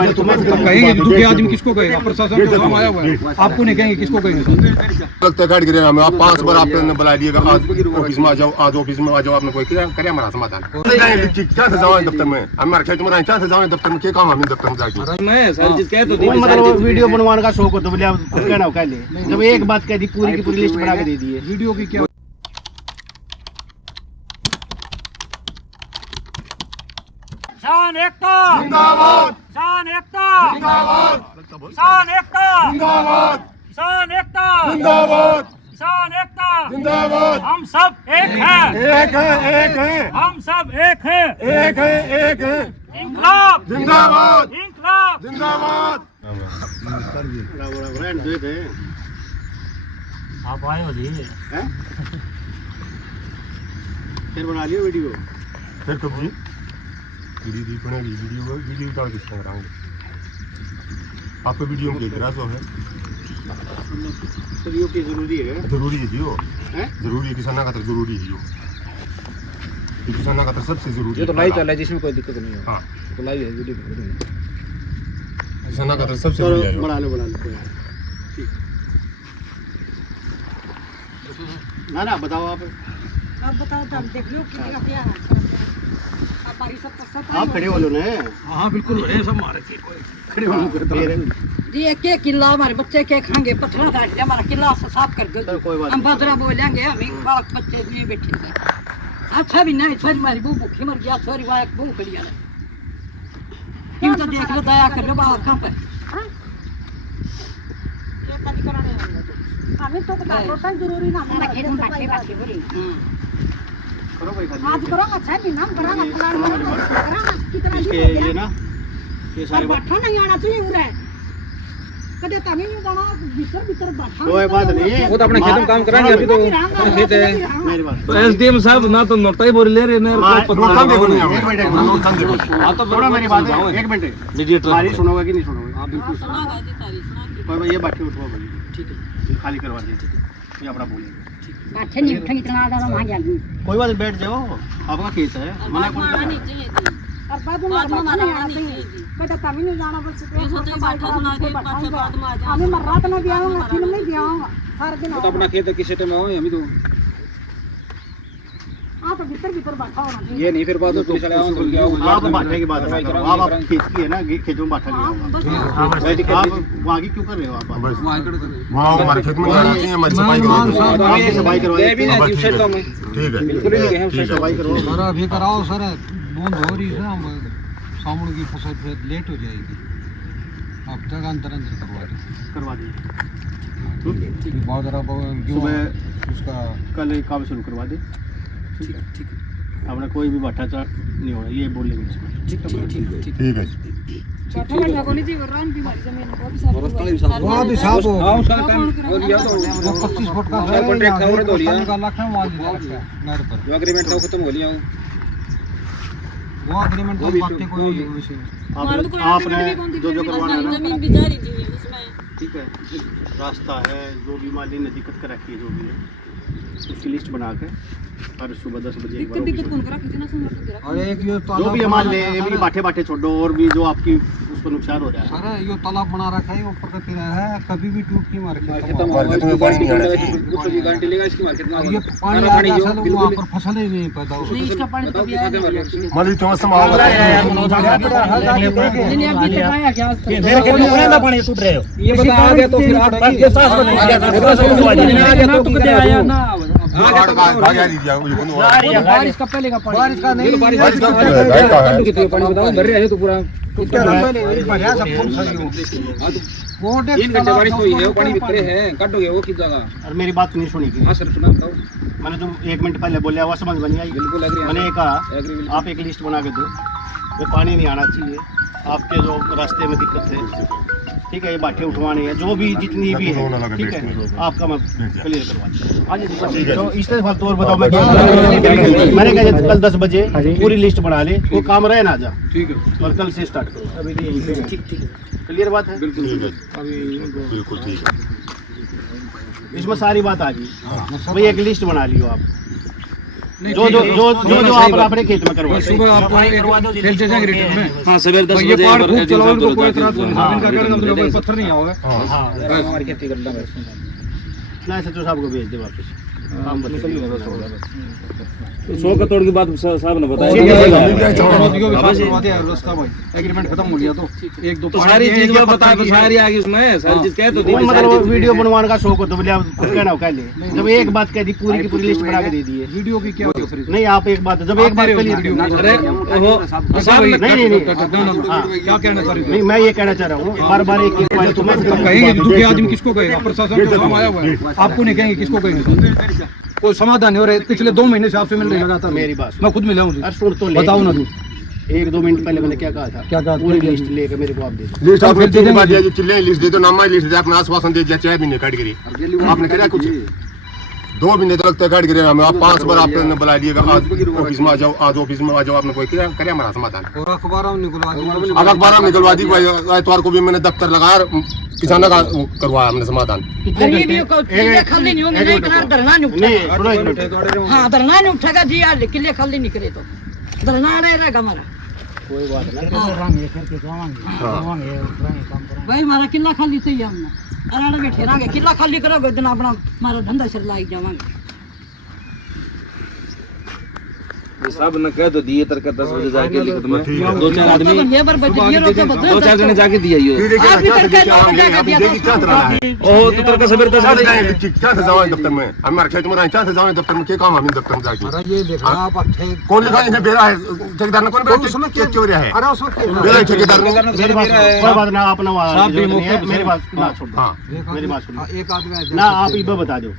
कहेंगे दुखी आदमी किसको कहेगा? प्रशासन का काम आया हुआ है, आपको नहीं कहेंगे, किसको कहेंगे? लगता काट गिरे हमें आप 5 बार आपने बुला दिएगा, आज ऑफिस में आ जाओ, आज ऑफिस में आ जाओ, आपने कोई करे हमारा समाधान क्या था जाओ दफ्तर में, हमारे खेत में क्या था जाओ दफ्तर में, क्या काम हमें दफ्तर में जाके मैं सारी चीज कह तो दी, मतलब वीडियो बनवाने का शौक होता, बोले आप कहना हो पहले जब एक बात कह दी पूरी की पूरी लिस्ट बना के दे दी है। वीडियो की क्या शान एकता जिंदाबाद, शान एकता जिंदाबाद, शान एकता जिंदाबाद, शान एकता जिंदाबाद, शान एकता जिंदाबाद। हम सब एक हैं, एक है, एक है, हम सब एक हैं, एक है, एक है, इंकलाब जिंदाबाद, इंकलाब जिंदाबाद। आप आए हो जी, फिर बना लियो वीडियो। फिर कब जी वीडियो बनेगी, वीडियो डाल किस तरह कराएंगे? आपको वीडियो में देख रहा तो है वीडियो की जरूरी है, जरूरी है जियो, हैं? जरूरी है, किसाना का तो जरूरी है जियो, किसाना का तो सबसे जरूरी ये तो है। लाइव चल रहा है जिसमें कोई दिक्कत नहीं है। हाँ तो लाइव है वीडियो किसाना का तो सबसे चलो बढ़िया है। बना लो ठीक। ना बताओ आप बताओ तो हम देख लो किसी का क्या है। हमारी सब आप खड़े हो लो ना। हाँ बिल्कुल बड़े सब मारे के कोई खड़े होने को जी एक किला हमारे बच्चे के खाएंगे, पत्थर काट दिया, हमारा किला साफ कर दो। कोई बात हम बदरा बोलेंगे, हम बालक बच्चे लिए बैठे थे। अच्छा भी नहीं, सॉरी हमारी बहू भूखी मर गया, सॉरी वाह बहू खड़ी है, क्यों तो देख लो, दया कर लो बाबा कहाँ पे हमें तो बता जरूरी ना हमारा खेत में बाकी बाकी बोली करो भाई खाली आज करो अच्छा भी नाम करा कितना इसके ये ना ये सारे बात बैठा नहीं आना चाहिए उरे कदे तभी नहीं जाना भीतर भीतर बैठा कोई बात नहीं, वो तो अपने खेत में काम कराएंगे, अभी तो खेत है। मेरी बात तो एसडीएम साहब ना तो नोटा ही बोल ले रहे ने नुकसान देखो नहीं हमें, एक मिनट नुकसान देखो। हां तो थोड़ा मेरी बात है, एक मिनट मीडिएटर हमारी सुनोगे कि नहीं सुनोगे? हां बिल्कुल कोई भाई ये बाकी उठवा बोलिए, ठीक है खाली करवा दीजिए, ये अपना बोलिए। अच्छा नहीं उठेंगे इतना आधा वहाँ गया कोई बात नहीं, बैठ जाओ, आपका खेत है, मना कौन कर रहा है? और बाद में बैठा नहीं आना चाहिए कदे तभी नहीं जाना बस हमें मैं रात में भी आऊंगा, दिन में भी आऊंगा, हर दिन तो अपना खेत है, किस टाइम आओ हम तो आप तो भीतर भीतर बैठा होना चाहिए। ये नहीं फिर बाद में पुलिस वाले आओ तो क्या होगा? आप बांटने की बात कर रहे हो, आप खेत की है ना, खेतों में बांटा नहीं होगा, आप वहाँ की क्यों कर रहे हो? आप बस वहाँ हमारे खेत में जाना चाहिए, हमारी सफाई करवानी आपकी सफाई करवाइए, भी नहीं ठीक है, तो मैं ठीक है, बिल्कुल ही नहीं है, हम ठीक है। सफाई करो। सर अभी कराओ सर, बूंद हो रही है ना, सावन की फसल फिर लेट हो जाएगी, अब तक अंदर करवा दीजिए, बहुत ज़रा सुबह उसका कल काम शुरू करवा दे, ठीक है, ठीक है, अपना कोई भी भ्रष्टाचार नहीं होगा, ये बोलेंगे इसमें, ठीक है, ठीक है। बैठा नहीं होनी चाहिए, रान भी हमारी जमीन वो भी साफ वहाँ भी साफ हो, हां उसका टाइम और लिया तो 25 फुट का है, कॉन्ट्रैक्ट था और तो लिया निकाल रखा है, वहाँ लिखा रखा है नहर पर, जो एग्रीमेंट था वो खत्म हो लिया वो एग्रीमेंट तो बातें कोई विषय आपने जो करवाना है ना, जमीन भी जारी थी उसमें ठीक है, रास्ता है, जो भी माली ने दिक्कत कर रखी है, जो भी है उसकी लिस्ट बना के हर सुबह 10 बजे एक बार दिक्कत ऑफिस कौन करा कितना संगठन करा और एक ये में। जो भी हमारे लिए ये भी बाटे बाटे छोड़ो, और भी जो आपकी उसको नुकसान हो रहा है, सर ये तालाब बना रखा है, ऊपर का पिलर है, कभी भी टूट नहीं मार खत्म के मार्केट में पानी नहीं आ रहा है, कुछ भी गांटी लेगा इसकी मार्केट में ये पानी आ गया असल वहाँ पर फसल ही नहीं पैदा हो नहीं इसका पानी तो बिया नहीं माली तो समाओ अभी तक आया क्या आज तक मेरे खेत में कितना पानी टूट रहे हो? ये बता आ गया तो फिर आप ये साफ बन गया आ गया तो कदे आया ना आ गया दीजिए ये कौन बारिश का पहले का पानी, बारिश का नहीं, बारिश बारिश का कद्दू कितने पानी बताओ भर रहे हो तो पूरा बढ़िया सब फुल सही हो, वो 3 घंटे बारिश हुई है, वो पानी भीतरे है, काटोगे वो किस जगह? और मेरी बात नहीं सुनी की, हां सर सुना बताओ, मैंने जो 1 मिनट पहले बोला वो समझ बनी आई, बिल्कुल एग्री मैंने ये कहा एग्री आप एक लिस्ट बना के दो, ये पानी नहीं आना चाहिए, आपके जो रास्ते में दिक्कत है, ठीक है, ये बाटे उठवाने हैं, जो भी जितनी भी है, ठीक है, आपका मैं क्लियर करवा दूँ। तो इससे फालतू और बताओ, मैंने कहा कल 10 बजे पूरी लिस्ट बना ले, वो काम रहे ना जा, ठीक है, और कल से स्टार्ट करो, अभी तो यहीं पे ठीक ठीक क्लियर बात है, बिल्कुल बिल्कुल ठीक है। इसमें सारी बात आ गई, भाई एक लिस्ट बना लियो आप, जो जो जो जो जो आप अपने खेत में करवा सुबह आपको खेल से जाएंगे रिटर्न में। हाँ सवेरे 10 ये बजे पार और खूब एजेंट चलाओ साहब इनको, कोई तो तरह इनका कहना मतलब कोई पत्थर नहीं आओगे। हमारी खेती करना है ना सचिव साहब को भेज दे वापस काम बता 100 करोड़ की बात साहब ने बताया मोदी को विश्वास करवा दिया रास्ता भाई, एग्रीमेंट खत्म हो गया तो एक दो तो सारी चीज में बता तो सारी आगे उसमें सारी चीज कह तो दी वो मतलब वीडियो बनवाने का शौक हो तो बोले आप कहना हो कह ले जब एक बात कह दी पूरी की पूरी लिस्ट बना के दे दी है वीडियो की क्या होती है? नहीं आप एक बात जब एक बात क्लियर अरे वो साहब नहीं क्या कहना चाह रहे नहीं मैं ये कहना चाह रहा हूँ बार बार एक एक पॉइंट तुम्हें कहेंगे दुखी आदमी किसको कहेगा? प्रशासन का काम आया हुआ है, आपको नहीं कहेंगे किसको कहेंगे? कोई समाधान नहीं हो रहा है। पिछले 2 महीने से आपसे मिल रही लगातार मेरी बात सुन। मैं खुद मिला हूँ। अरे सुन तो ले बताओ ना तू 1-2 मिनट पहले मैंने क्या कहा था क्या कहा? पूरी लिस्ट लेकर मेरे को आप दे दो लिस्ट आपने तीन बार दिया, जो चिल्ले लिस्ट दे दो, नामा लिस्ट दे, अपना आश्वासन दे दिया, 4 महीने काट गिरी आपने क्या कुछ 2 महीने तक तक काट गिरे हमें। आप 5 बार आपने बुला दिएगा, आज ऑफिस में आ जाओ, आज ऑफिस में आ जाओ, आपने कोई करे हमारा समाधान। और अखबारों में निकलवा दी। अब अखबार में निकलवा दी, एतवार को भी मैंने दफ्तर लगाया, किसानों का करवाया हमने समाधान। गरीबियों को किले खाली नहीं होंगे, नहीं तो धरना नहीं नहीं उठेगा। सुनो एक मिनट हाँ धरना नहीं उठेगा जी यार, किले खाली नहीं करे तो धरना रहेगा हमारा। कोई बात नहीं भाई हमारा किला खाली चाहिए हमने, अराड़ा बैठे रहेंगे, किला खाली करोगे दिन अपना हमारा धंधा सिर लाई जावांगे। साहब ने कह तो दिए तरक 10 बजे जाके लिखत में 2-4 आदमी ये बार बच ये रोके बदल 2-4 जने जाके दिया ये फिर देखिए क्या अभी देखिए क्या तरह है। ओ तो तरक सवेरे 10 बजे क्या से जाओ दफ्तर में, हमारे खेत में क्या से जाओ दफ्तर में, क्या काम हमें दफ्तर में जाके? अरे ये देखा आप अच्छे कौन लिखा है बेरा है, ठेकेदार ने कौन बेरा क्या क्यों रहा है? अरे उसमें बेरा ठेकेदार ने कोई बात ना अपना साहब भी मौके पे मेरी बात ना छोड़ दो हाँ मेरी बात सुनो एक आदमी ना आप इबा बता दो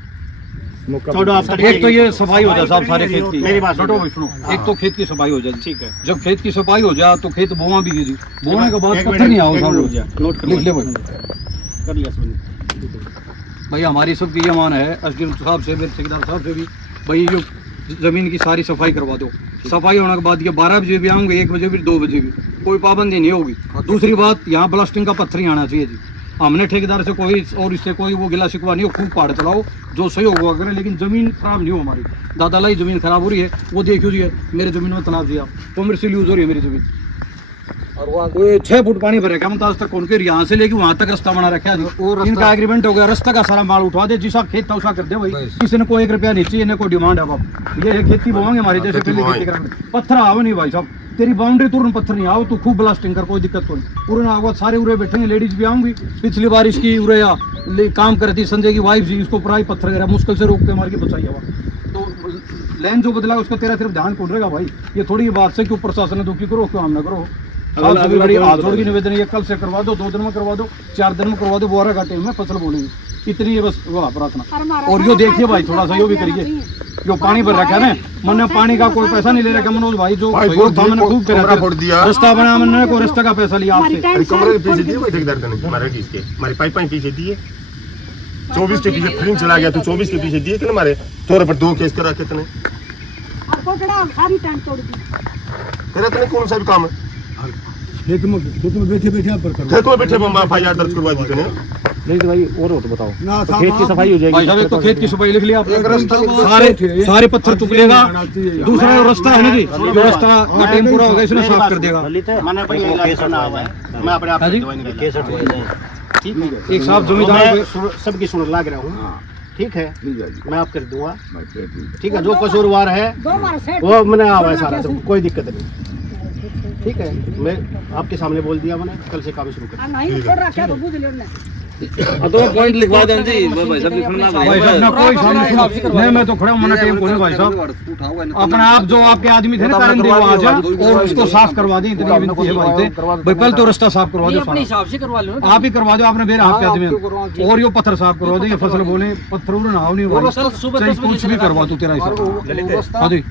छोड़ो आप एक तो ये सफाई हो जाए साहब सारे खेत की। मेरी बात छोटो भाई सुनो, एक तो खेत की सफाई हो जाए। ठीक है जब खेत की सफाई हो जाए तो खेत बोवा भी कीजिए, बोने के बाद एक पत्थर नहीं आओ मिनट, साहब। रुक जा, नोट कर लिख ले भाई। कर लिया सुन भाई हमारी सबकी ये मान है असगिर साहब से, मेरे ठेकेदार साहब से भी, भाई जो जमीन की सारी सफाई करवा दो। सफाई होने के बाद ये 12 बजे भी आऊँगे, 1 बजे भी, 2 बजे भी, कोई पाबंदी नहीं होगी। दूसरी बात, यहाँ ब्लास्टिंग का पत्थर ही आना चाहिए जी। हमने ठेकेदार से कोई और इससे कोई वो गिला शिकवा नहीं हो, खूब पहाड़ चलाओ जो सही होगा करें, लेकिन जमीन खराब नहीं हो हमारी। दादा लाई जमीन खराब हो रही है, वो देखियो जी मेरे जमीन में तनाव दिया, कॉमर्शियल यूज हो रही है मेरी जमीन। और वो 6 फुट पानी भरे, हम तो आज तक उनके यहाँ से लेके वहाँ तक रास्ता बना रखा है। इनका एग्रीमेंट हो गया, रास्ता का सारा माल उठवा दे, जिसा खेत था उसा कर दे भाई। किसी ने कोई 1 रुपया नहीं चाहिए, कोई डिमांड है बाप। ये है खेती बोवांगे हमारी जैसे पहले खेती करेंगे, पत्थर आओ नहीं भाई साहब, तेरी बाउंड्री तुरंत पत्थर नहीं आओ, तू खूब ब्लास्टिंग कर, कोई दिक्कत नहीं। पूरे आगे सारे उरे बैठेंगे, लेडीज भी आऊंगी। पिछली बार इसकी उरे काम करती संजय की वाइफ जी, इसको प्राय पत्थर गिरा, मुश्किल से रोक के मार के बचाई हवा। तो लैंड जो बदला उसका तेरा सिर्फ ध्यान कौन रहेगा भाई? ये थोड़ी बात से क्यों प्रशासन ने दुखी करो, क्यों हम ना करो। साहब सभी बड़ी हाथ जोड़ की निवेदन है, कल से करवा दो, 2 दिन में करवा दो, 4 दिन में करवा दो, बोरा घाटे में फसल बोलेंगे, इतनी है बस वाह प्रार्थना। और यो देखिए भाई थोड़ा सा यो भी करिए, जो पानी भर रखा है ना, मैंने पानी का कोई पैसा नहीं ले रखा मनोज भाई, जो सहयोग था मैंने खूब कमरा फोड़ दिया, रास्ता बना, मैंने कोई रास्ते का पैसा लिया आपसे। अरे कमरे के पीछे दिए भाई ठेकेदार ने, हमारे किसके, हमारी पाइप पीछे दिए, 24 के पीछे फ्रिंज चला गया, तो 24 के पीछे दिए कि हमारे तोरे पर 2 केस करा कितने सारी टेंट तोड़ दी। तेरा तो कौन सा भी काम है? खेत में बैठे बैठे आप पर खेत में बैठे बम्बा FIR दर्ज करवा दी तूने। नहीं तो भाई और हो तो बताओ ना खेत की सफाई हो जाएगी। भाई साहब एक तो खेत की सफाई लिख लिया आपने, सारे पत्थर टुकड़ेगा। दूसरा जो रास्ता है ना जी, जो रास्ता का टाइम पूरा होगा इसने साफ कर देगा। मैंने भाई केस ना हुआ है, मैं अपने आप से दवाई निकाल केस हटवा जाए। ठीक है एक साहब जमींदार मैं सबकी सुन लाग रहा हूँ, ठीक है मैं आप कर दूंगा, ठीक है। जो कसूरवार है वो मैंने आवा है सारा, सब कोई दिक्कत नहीं, ठीक है। मैं आपके सामने बोल दिया, मैंने कल से काम शुरू कर। नहीं छोड़ रखा तो बुझ लियो ने। तो पॉइंट लिखवा दें जी भाई साहब, लिखना भाई साहब ना कोई सामने नहीं, मैं तो खड़ा हूं, मैंने टाइम को नहीं भाई साहब। अपना आप जो आपके आदमी थे ना कारण देव आ जा और उसको साफ करवा दें, इतनी विनती है भाई से। भाई पहले तो रास्ता साफ करवा दो, अपने हिसाब से करवा लो। आप ही करवा दो, आपने मेरे हाथ पे आदमी और यो पत्थर साफ करवा देंगे, फसल बोले पत्थर उड़ना आओ नहीं भाई, चाहे कुछ भी करवा दो तेरा हिसाब। हाँ जी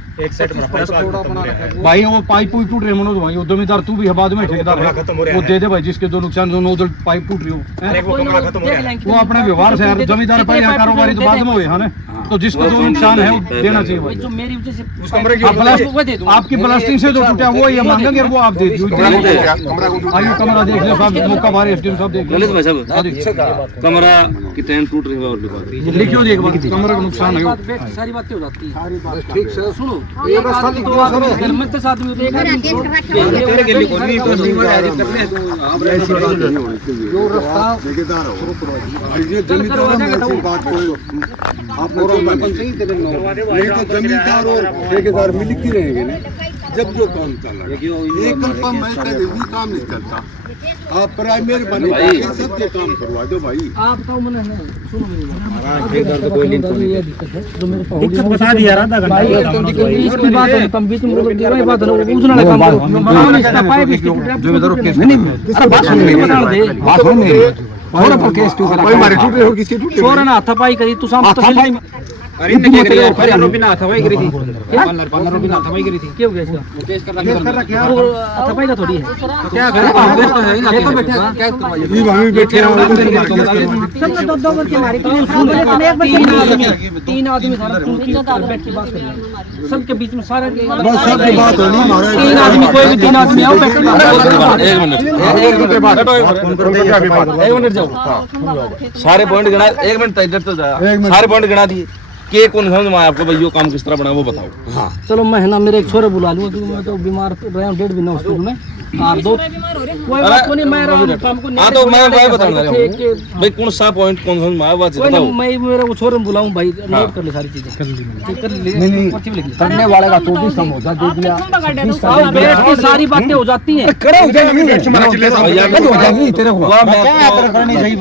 भाई वो पाइप टूट रहे मनोज भाई, वो जमींदार तू भी है, बाद में ठेकेदार है, वो दे दे भाई, जिसके जो नुकसान जो उधर पाइप टूट रही हो वो अपने व्यवहार से यार, जमींदार पर यहाँ कारोबारी तो बाद में हुए है ना। तो जिसको जो नुकसान है वो देना चाहिए भाई। जो मेरी वजह से आपकी प्लास्टिक से जो टूटा वो ये मांगेंगे वो आप दे दीजिए। आइए कमरा देख लो साहब, मौका बारे एसडीएम साहब देख लो। कमरा की टैंक टूट रही है और लिखियो जी एक बार, कमरे का नुकसान है वो। सारी बातें हो जाती हैं। ठीक से सुनो, एक रास्ता लिख दो सर, घर में 10 आदमी होते हैं, जो रास्ता ठेकेदार हो ये जमींदार में ऐसी बात कोई आपने जो नहीं तो जमींदार और ठेकेदार मिल के रहेंगे ना जब जो काम चल रहा है। एक काम मैं कर भी काम नहीं चलता, आप प्राइमरी बने सब ये काम करवा दो भाई। आपका मन है सुनो मेरी बात, जो मेरे पास दिक्कत बता दिया आधा घंटा इसकी बात है, तुम बीच में रोक दिया बात है, पूछना ना काम करो पाए भी और पर केस टूटा कोई मारे टूटे हो किसी टूटे छोरा ना हाथापाई करी तू साम तो अरे इनने क्या करिया ₹15 बिना हथवाई करी थी ₹15 बिना हथवाई करी थी क्या हो गया इसका केस कर रखा हाथापाई का थोड़ी है क्या करे केस तो है ही ना केस बैठे केस करवाइए ये भाभी बैठे हैं सब दो दो करके मारी तुम तीन आदमी सारा बैठ के बात कर सबके बीच में सारा बस सबकी बात होनी हमारे तीन आदमी कोई भी तीन आदमी आओ बैठ के बात करो। एक मिनट जाओ सारे पॉइंट गिना, एक मिनट इधर तो जा, सारे पॉइंट गिना दिए के कौन समझ में आया आपको भाई यो काम किस तरह बना वो बताओ। चलो मैं है ना मेरे एक छोरे बुला लूंगा क्योंकि मैं तो बीमार रहा हूँ 1.5 महीना हॉस्पिटल में। हाँ दो कोई बात नहीं, मैं काम को हाँ तो मैं भाई बता रहा हूँ भाई कौन सा पॉइंट कौन समझ में आया बात बताओ। मैं मेरे को छोरे बुलाऊं भाई, नोट कर ले सारी चीजें कर ले करने वाले का 24 समझौता दे दिया बैठ के सारी बातें हो जाती हैं।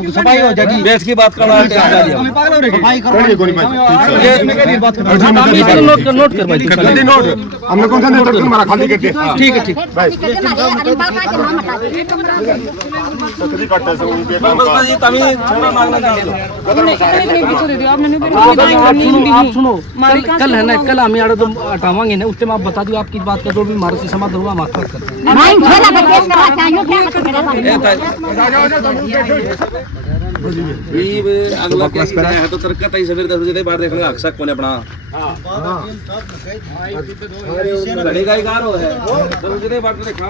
सफाई हो जाएगी, बेच की बात करना नोट कर भाई हमने कौन सा नेटवर्क तुम्हारा खाली करके ठीक है ठीक आप सुनो कल है ना, कल हम यहाँ तो हटावांगे ना, उस टाइम आप बता दो आपकी बात का जो भी हमारे से समाधान होगा हम आपका करते हैं। अगला केस है तो तरक्कत ही सवेरे 10 बजे बाहर देखेंगे अक्सर कौन अपना घड़ी का ही कार हो है 10 बजे बाहर देखा